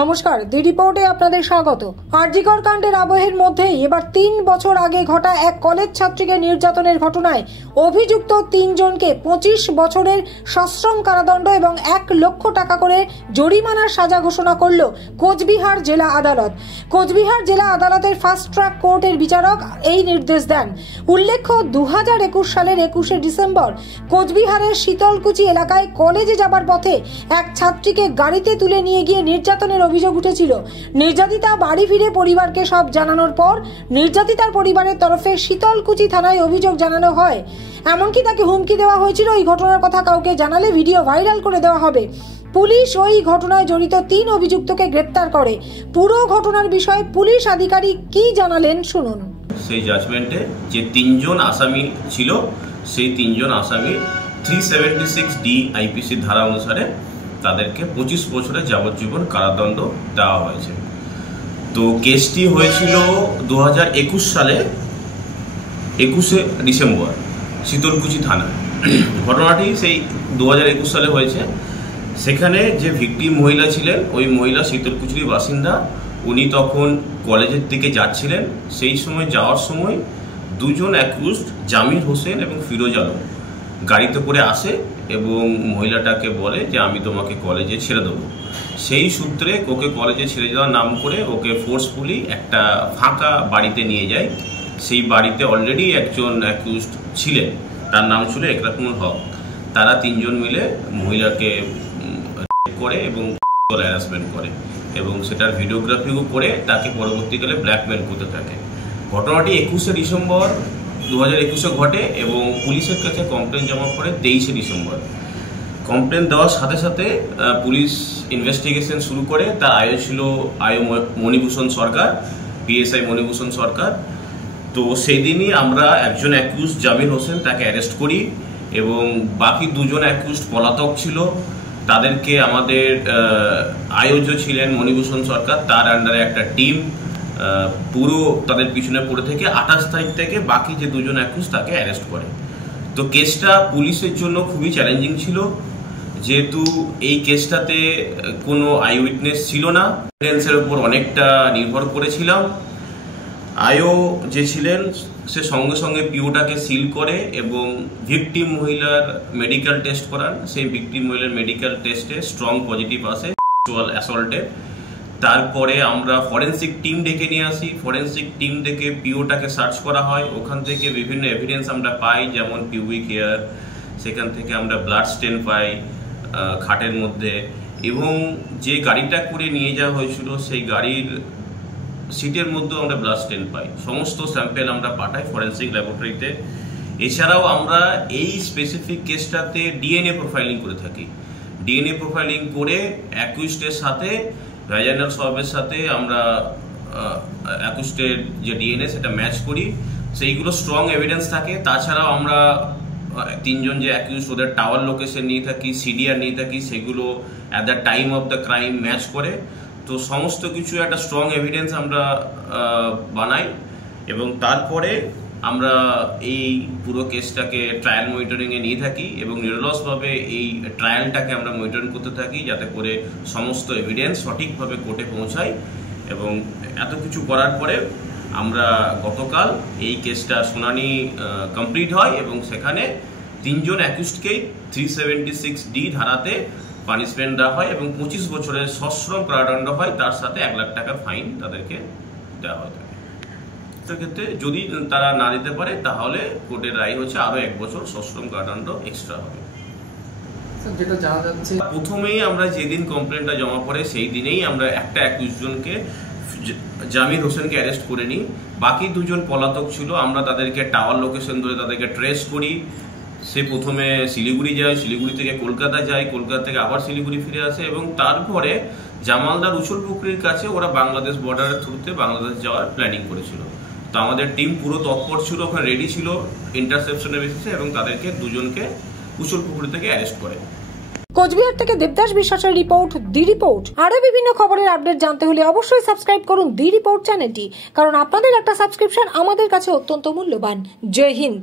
নমস্কার, দি রিপোর্টে আপনাদের স্বাগত। আরজিকর কাণ্ডের আবহের মধ্যে এবার ৩ বছর আগে ঘটা এক কলেজ ছাত্রীকে নির্যাতনের ঘটনায় অভিযুক্ত ৩ জনকে ২৫ বছরের সশ্রম কারাদণ্ড এবং ১ লক্ষ টাকা করে জরিমানার সাজা ঘোষণা করল কোচবিহার জেলা আদালত। কোচবিহার জেলা আদালতের ফাস্ট ট্র্যাক কোর্টের বিচারক এই নির্দেশ দেন। উল্লেখ্য, ২০২১ সালের ২১শে ডিসেম্বর কোচবিহারের শীতলকুচি এলাকায় কলেজে যাবার পথে এক ছাত্রীকে গাড়িতে তুলে নিয়ে গিয়ে নির্যাতনের অভিযোগ উঠেছিল। নির্যাতিতা বাড়ি ফিরে পরিবারকে সব জানানোর পর নির্যাতিতার পরিবারের তরফে শীতলকুচি থানায় অভিযোগ জানানো হয়। এমনকি তাকে হুমকি দেওয়া হয়েছিল এই ঘটনার কথা কাউকে জানালে ভিডিও ভাইরাল করে দেওয়া হবে। পুলিশ ওই ঘটনায় জড়িত ৩ অভিযুক্তকে গ্রেপ্তার করে। পুরো ঘটনার বিষয়ে পুলিশ আধিকারিক কি জানালেন শুনুন। সেই জাজমেন্টে যে ৩ জন আসামি ছিল, সেই ৩ জন আসামি 376D আইপিসি ধারা অনুসারে তাদেরকে 25 বছরের যাবজ্জীবন কারাদণ্ড দেওয়া হয়েছে। তো কেসটি হয়েছিল 2021 সালে 21শে ডিসেম্বর শীতলকুচি থানা। ঘটনাটি সেই 2021 সালে হয়েছে। সেখানে যে ভিকটিম মহিলা ছিলেন, ওই মহিলা শীতলকুচির বাসিন্দা। উনি তখন কলেজের দিকে যাচ্ছিলেন। সেই সময় যাওয়ার সময় 2 জন অ্যাকিউজড জামির হোসেন এবং ফিরোজ আলম গাড়িতে করে আসে এবং মহিলাটাকে বলে যে আমি তোমাকে কলেজে ছেড়ে দেবো। সেই সূত্রে ওকে কলেজে ছেড়ে যাওয়ার নাম করে ওকে ফোর্সফুলি একটা ফাঁকা বাড়িতে নিয়ে যায়। সেই বাড়িতে অলরেডি একজন অ্যাকিউজড ছিলেন, তার নাম ছিল একরামুল হক। তারা 3 জন মিলে মহিলাকে করে এবং হ্যারাসমেন্ট করে এবং সেটার ভিডিওগ্রাফিও করে তাকে পরবর্তীকালে ব্ল্যাকমেল করতে থাকে। ঘটনাটি 21শে ডিসেম্বর 2021 ঘটে এবং পুলিশের কাছে কমপ্লেন জমা পড়ে 23শে ডিসেম্বর। কমপ্লেন দেওয়ার সাথে সাথে পুলিশ ইনভেস্টিগেশন শুরু করে। তার আয়ো ছিল মণিভূষণ সরকার, পিএসআই মণিভূষণ সরকার। তো সেই দিনই আমরা একজন অ্যাকিউজ জামির হোসেন তাকে অ্যারেস্ট করি এবং বাকি 2 জন অ্যাকিউজ পলাতক ছিল। তাদেরকে আমাদের আয়োজক ছিলেন মণিভূষণ সরকার, তার আন্ডারে একটা টিম পুরো তাদের পিছনে পড়ে থেকে 28 তারিখ থেকে বাকি যে 2 জন অ্যাকিউজ তাকে অ্যারেস্ট করে। তো কেসটা পুলিশের জন্য খুবই চ্যালেঞ্জিং ছিল, যেহেতু এই কেসটাতে কোনো আই উইটনেস ছিল না। এভিডেন্সের উপর অনেকটা নির্ভর করেছিলাম। আয়ো যে ছিলেন সে সঙ্গে সঙ্গে পিওটাকে সিল করে এবং ভিকটিম মহিলার মেডিকেল টেস্ট করান। সেই ভিকটিম মহিলার মেডিকেল টেস্টে স্ট্রং পজিটিভ আসে সেক্সুয়াল অ্যাসল্টে। তারপরে আমরা ফরেন্সিক টিম ডেকে নিয়ে আসি। ফরেন্সিক টিম ডেকে পিওটাকে সার্চ করা হয়। ওখান থেকে বিভিন্ন এভিডেন্স আমরা পাই, যেমন পিউবিক হেয়ার, সেখান থেকে আমরা ব্লাড স্টেন পাই খাটের মধ্যে, এবং যে গাড়িটা করে নিয়ে যাওয়া হয়েছিল সেই গাড়ির সিটের মধ্যেও আমরা ব্লাড স্টেন পাই। সমস্ত স্যাম্পেল আমরা পাঠাই ফরেন্সিক ল্যাবরেটরিতে। এছাড়াও আমরা এই স্পেসিফিক কেসটাতে ডিএনএ প্রোফাইলিং করে থাকি। ডিএনএ প্রোফাইলিং করে অ্যাকিউজডের সাথে ভ্যাজাইনাল সোয়াবের সাথে আমরা অ্যাকিউজডের যে ডিএনএ সেটা ম্যাচ করি। সেইগুলো স্ট্রং এভিডেন্স থাকে। তাছাড়াও আমরা 3 জন যে অ্যাকিউজ ওদের টাওয়ার লোকেশন নিয়ে থাকি, সিডিআর নিয়ে থাকি, সেগুলো at the time of the crime match করে। তো সমস্ত কিছু একটা স্ট্রং এভিডেন্স আমরা বানাই এবং তারপরে আমরা এই পুরো কেসটাকে ট্রায়াল মনিটরিংয়ে নিয়ে থাকি এবং নিরলসভাবে এই ট্রায়ালটাকে আমরা মনিটরিং করতে থাকি, যাতে করে সমস্ত এভিডেন্স সঠিকভাবে কোর্টে পৌঁছায়। এবং এত কিছু করার পরে আমরা গতকাল এই কেসটা শুনানি কমপ্লিট হয় এবং সেখানে 3 জন অ্যাকিউজডকেই 376D ধারাতে পানিশমেন্ট দেওয়া হয় এবং 25 বছরের সশ্রম কারাদণ্ড হয়। তার সাথে 1 লাখ টাকার ফাইন তাদেরকে দেওয়া হয়। সেক্ষেত্রে যদি তারা না দিতে পারে তাহলে কোর্টের রায় হচ্ছে আরো 1 বছর সশ্রম কারাদণ্ড এক্সট্রা হবে। যেটা জানা যাচ্ছে, প্রথমেই আমরা যেদিন কমপ্লেনটা জমা পড়ে সেই দিনেই আমরা একটা 21 জনকে জামির হোসেনকে অ্যারেস্ট করে নিই। বাকি 2 জন পলাতক ছিল। আমরা তাদেরকে টাওয়ার লোকেশন ধরে তাদেরকে ট্রেস করি। সে প্রথমে শিলিগুড়ি যায়, শিলিগুড়ি থেকে কলকাতা যায়, কলকাতা থেকে আবার শিলিগুড়ি ফিরে আসে এবং তারপরে জামালদার উছল পুকুরির কাছে ওরা বাংলাদেশ বর্ডারের থ্রুতে বাংলাদেশ যাওয়ার প্ল্যানিং করেছিল। তো আমাদের টিম পুরো তৎপর ছিল, ওখানে রেডি ছিল ইন্টারসেপশনের বেসিসে এবং তাদেরকে 2 জনকে উছল পুকুরি থেকে অ্যারেস্ট করে। কোচবিহার থেকে দেবদাস বিশ্বাসের রিপোর্ট, দি রিপোর্ট। আরো বিভিন্ন খবরের আপডেট জানতে হলে অবশ্যই সাবস্ক্রাইব করুন দি রিপোর্ট চ্যানেলটি, কারণ আপনাদের একটা সাবস্ক্রিপশন আমাদের কাছে অত্যন্ত মূল্যবান। জয় হিন্দ।